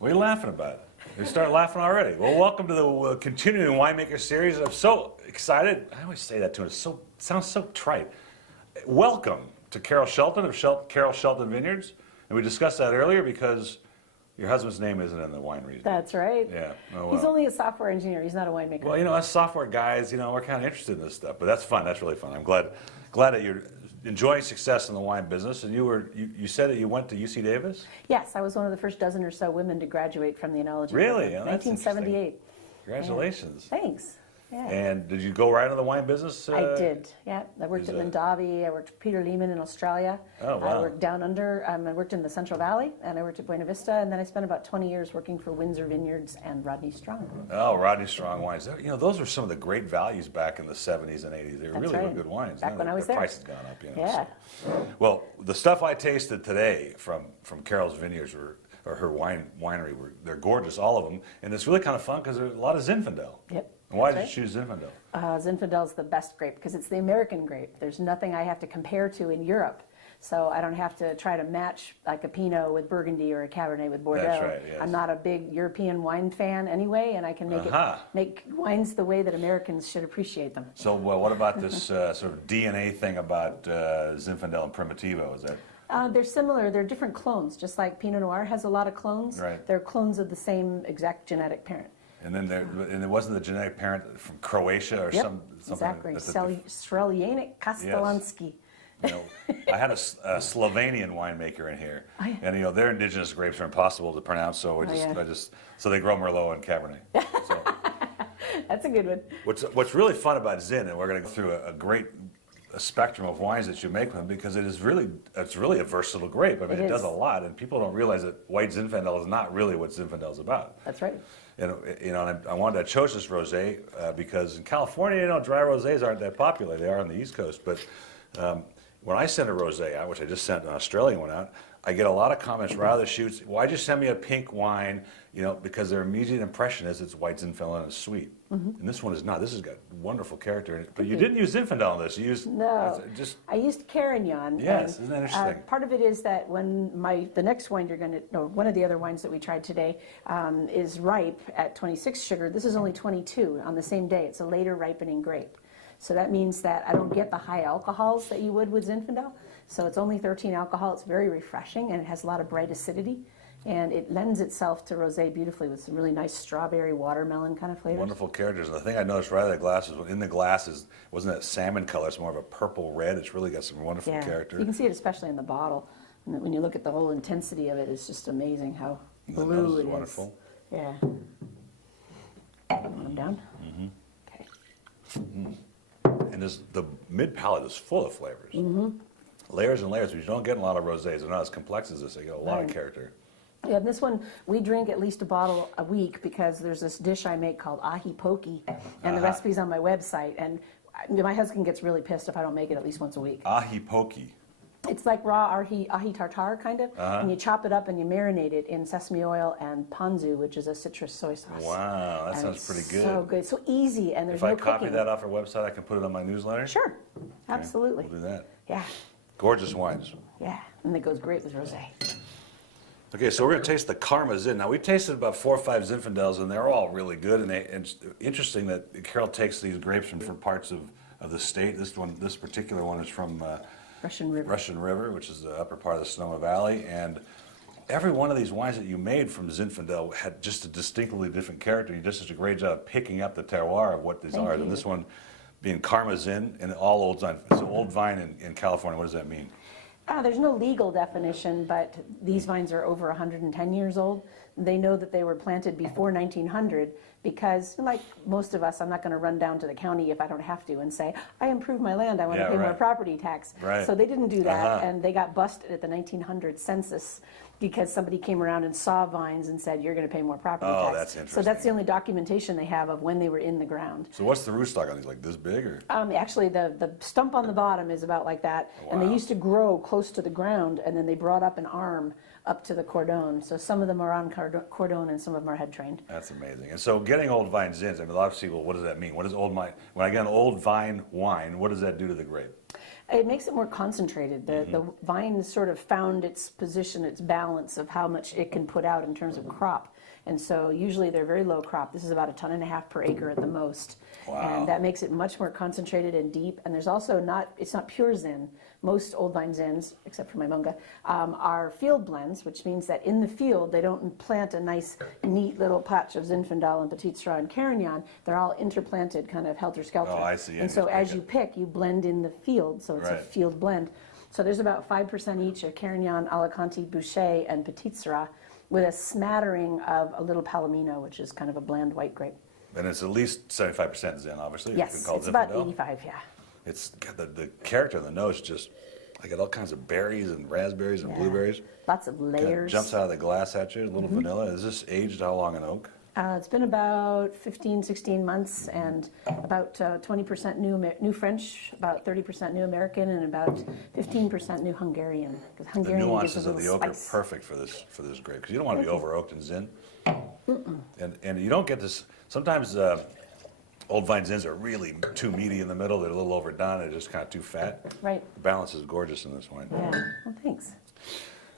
What are you laughing about? You start laughing already. Well, welcome to the continuing Winemaker series. I'm so excited. I always say that to him. It sounds so trite. Welcome to Carol Shelton of Carol Shelton Vineyards. And we discussed that earlier because your husband's name isn't in the wine region. That's right. Yeah. Oh, well. He's only a software engineer. He's not a winemaker. Well, us software guys, we're kind of interested in this stuff. But that's fun. That's really fun. I'm glad that you're enjoying success in the wine business. And you said that you went to UC Davis? Yes, I was one of the first dozen or so women to graduate from the enology Really? program. Oh, that's 1978. Congratulations. Yeah. Thanks. Yeah. And did you go right into the wine business? I did, yeah. I worked at Mondavi, I worked with Peter Lehman in Australia. Oh, wow. I worked down under, I worked in the Central Valley, and I worked at Buena Vista, and then I spent about 20 years working for Windsor Vineyards and Rodney Strong. Oh, Rodney Strong wines. Those were some of the great values back in the 70s and 80s. They That's really right. were good wines. Back when I was there. The price has gone up, Yeah. So. Well, the stuff I tasted today from Carol's Vineyards or her winery, they're gorgeous, all of them. And it's really kind of fun because there's a lot of Zinfandel. Yep. And why did you choose Zinfandel? Zinfandel's the best grape because it's the American grape. There's nothing I have to compare to in Europe. So I don't have to try to match like a Pinot with Burgundy or a Cabernet with Bordeaux. That's right, yes. I'm not a big European wine fan anyway, and I can make wines the way that Americans should appreciate them. So what about this sort of DNA thing about Zinfandel and Primitivo? Is that? They're similar. They're different clones. Just like Pinot Noir has a lot of clones, right. They're clones of the same exact genetic parent. And then it wasn't the genetic parent from Croatia or something. Exactly. Cellarmaster Kastelanski. I had a Slovenian winemaker in here, and their indigenous grapes are impossible to pronounce, so so they grow Merlot and Cabernet. So, that's a good one. What's really fun about Zin, and we're going to go through a spectrum of wines that you make with them because it's really a versatile grape. I mean, it does a lot, and people don't realize that white Zinfandel is not really what Zinfandel is about. That's right. And I chose this rosé because in California, dry rosés aren't that popular. They are on the East Coast, but when I send a rosé out, which I just sent an Australian one out, I get a lot of comments right out of the chutes. Why'd you send me a pink wine? Because their immediate impression is it's white Zinfandel and it's sweet. Mm-hmm. And this one is not. This has got wonderful character in it. But you didn't use Zinfandel in this. You used I used Carignan. Yes, isn't that interesting? Part of it is that when the next wine one of the other wines that we tried today is ripe at 26 sugar. This is only 22 on the same day. It's a later ripening grape. So that means that I don't get the high alcohols that you would with Zinfandel. So it's only 13 alcohol. It's very refreshing, and it has a lot of bright acidity. And it lends itself to rosé beautifully with some really nice strawberry, watermelon kind of flavors. Wonderful characters. And the thing I noticed right out of the glass is in the glass wasn't that salmon color. It's more of a purple red. It's really got some wonderful character. You can see it especially in the bottle. And when you look at the whole intensity of it, it's just amazing how blue it is. Wonderful. Yeah. Want them down? Mm-hmm. Okay. Mm-hmm. And the mid palate is full of flavors. Mm-hmm. Layers and layers, but you don't get a lot of rosés. They're not as complex as this. They get a lot of character. Yeah, this one, we drink at least a bottle a week because there's this dish I make called Aji Pokey, and the recipe's on my website. And my husband gets really pissed if I don't make it at least once a week. Aji Pokey. It's like raw aji tartar, kind of, and you chop it up and you marinate it in sesame oil and ponzu, which is a citrus soy sauce. Wow, that sounds pretty good. So good, so easy, and there's no cooking. If I copy that off our website, I can put it on my newsletter? Sure, absolutely. We'll do that. Yeah. Gorgeous wines. Yeah, and it goes great with rosé. Okay, so we're going to taste the Karma Zin. Now, we've tasted about 4 or 5 Zinfandels, and they're all really good. And it's interesting that Carol takes these grapes from different parts of the state. This particular one is from Russian River, which is the upper part of the Sonoma Valley. And every one of these wines that you made from Zinfandel had just a distinctly different character. You just did a great job of picking up the terroir of what these are. And this one being Karma Zin, and all old vine. It's an old vine in California. What does that mean? There's no legal definition, but these vines are over 110 years old. They know that they were planted before 1900 because, like most of us, I'm not going to run down to the county if I don't have to and say, I improved my land, I want to pay more property tax. Right. So they didn't do that, and they got busted at the 1900 census because somebody came around and saw vines and said, you're going to pay more property tax. Oh, that's interesting. So that's the only documentation they have of when they were in the ground. So what's the rootstock on these, like this big? Or? Actually, the stump on the bottom is about like that, and they used to grow close to the ground, and then they brought up an arm up to the cordon. So some of them are on cordon and some of them are head trained. That's amazing. And so getting old vine zins, I mean, a lot of people, what does that mean? What is old vine? When I get an old vine wine, what does that do to the grape? It makes it more concentrated. The vine sort of found its position, its balance of how much it can put out in terms of crop. And so usually they're very low crop. This is about 1.5 tons per acre at the most. Wow. And that makes it much more concentrated and deep. And there's also it's not pure Zin. Most old vine Zins, except for my Munga, are field blends, which means that in the field they don't plant a nice, neat little patch of Zinfandel and Petit Syrah and Carignan. They're all interplanted, kind of helter-skelter. Oh, I see. And so as you pick, you blend in the field, so it's a Right. field blend. So there's about 5% each of Carignan, Alicante, Boucher, and Petit Syrah, with a smattering of a little Palomino, which is kind of a bland white grape. And it's at least 75% Zin, obviously. Yes, it's about 85, yeah. It's got the character in the nose, just, I got all kinds of berries and raspberries and Yeah. blueberries. Lots of Kind of layers. jumps out of the glass at you, a little vanilla. Is this aged how long in oak? It's been about 15, 16 months, and about 20% new French, about 30% new American, and about 15% new Hungarian. Because The Hungarian gives nuances a of the little oak are spice. perfect for this grape, because you don't want to be over oaked in Zin. And you don't get this, sometimes old vine Zins are really too meaty in the middle, they're a little overdone, they're just kind of too fat. Right. The balance is gorgeous in this wine. Yeah. Well, thanks.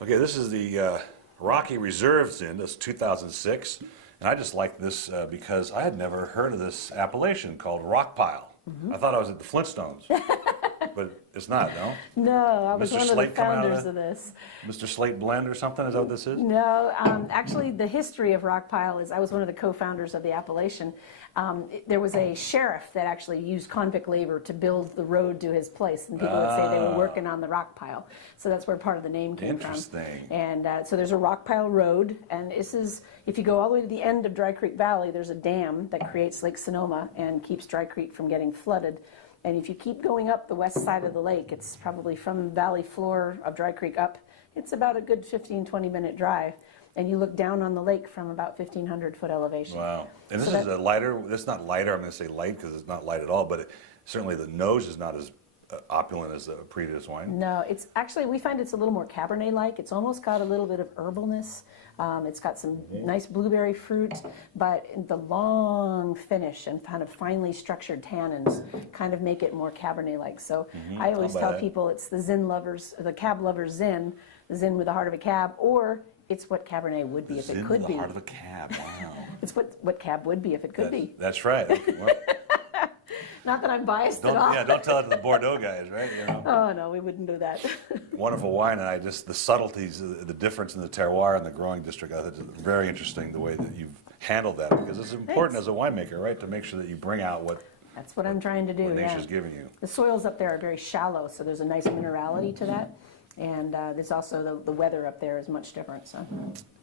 Okay, this is the Rocky Reserve Zin, this is 2006. And I just like this because I had never heard of this appellation called rock pile. I thought I was at the Flintstones, but it's not, no? No, I was Mr. one of the Slate coming out of founders that? of this. Mr. Slate Blend or something, is that what this is? No, actually, the history of Rockpile is I was one of the co-founders of the appellation. There was a sheriff that actually used convict labor to build the road to his place, and people would say they were working on the rock pile. So that's where part of the name came Interesting. from. And so there's a rock pile road, and this is, if you go all the way to the end of Dry Creek Valley, there's a dam that creates Lake Sonoma and keeps Dry Creek from getting flooded. And if you keep going up the west side of the lake, it's probably from valley floor of Dry Creek up, it's about a good 15, 20-minute drive. And you look down on the lake from about 1,500-foot elevation. Wow. And this So is a lighter, it's not lighter, I'm going to say light because it's not light at all, but certainly the nose is not as opulent as the previous wine. No, it's actually, we find it's a little more Cabernet-like. It's almost got a little bit of herbalness. It's got some nice blueberry fruit, but the long finish and kind of finely structured tannins kind of make it more Cabernet-like. So I always I'll buy tell that. people it's the Zin lovers, the cab lovers Zin, the Zin with the heart of a cab, or it's what Cabernet would be if it Zin could with be. the heart of a cab, wow. It's what cab would be if it could be. That's right. Okay, well, Not that I'm biased at all. don't tell it to the Bordeaux guys, right? You know? Oh, no, we wouldn't do that. Wonderful wine, and the subtleties, the difference in the terroir and the growing district, I think it's very interesting the way that you've handled that, because it's important Thanks. as a winemaker, right, to make sure that you bring out what That's what I'm trying to do, yeah. nature's giving you. The soils up there are very shallow, so there's a nice minerality to that. And there's also, the weather up there is much different, so.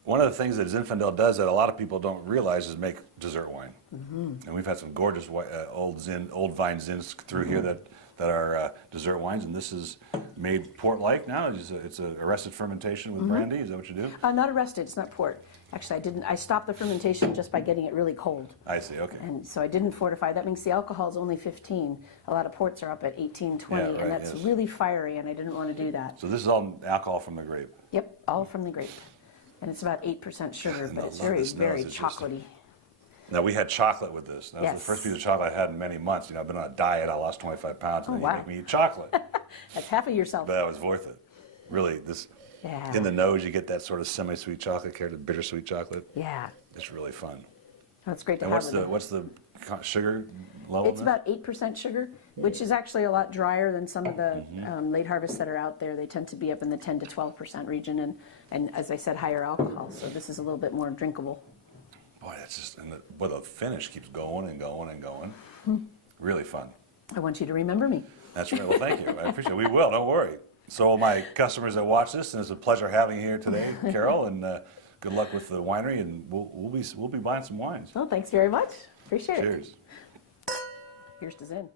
One of the things that Zinfandel does that a lot of people don't realize is make dessert wine. And we've had some gorgeous old vine Zins through here that are dessert wines, and this is made port-like now. It's a arrested fermentation with brandy. Is that what you do? Not arrested, it's not port. Actually, I stopped the fermentation just by getting it really cold. I see. Okay. And so I didn't fortify. That means the alcohol is only 15. A lot of ports are up at 18, 20, Yeah, right, and that's yes. really fiery, and I didn't want to do that. So this is all alcohol from the grape. Yep, all from the grape. And it's about 8% sugar, And but I it's love very, this nose. very It's just- chocolatey. Now we had chocolate with this. That was the Yes. first piece of chocolate I had in many months. You know, I've been on a diet. I lost 25 pounds, and Oh, then wow. you make me eat chocolate. That's half of yourself. But that was worth it. Really, this Yeah. in the nose, you get that sort of semi-sweet chocolate compared to bittersweet chocolate. Yeah. It's really fun. Oh, it's great to And have what's with it. the sugar level? It's in this? about 8% sugar, which is actually a lot drier than some of the late harvests that are out there. They tend to be up in the 10 to 12% region, and as I said, higher alcohol. So this is a little bit more drinkable. Boy, that's just, the finish keeps going and going and going. Really fun. I want you to remember me. That's right. Well, thank you. I appreciate it. We will. Don't worry. So all my customers that watch this, and it's a pleasure having you here today, Carol, and good luck with the winery, and we'll be buying some wines. Well, thanks very much. Appreciate it. Cheers. Here's to Zin.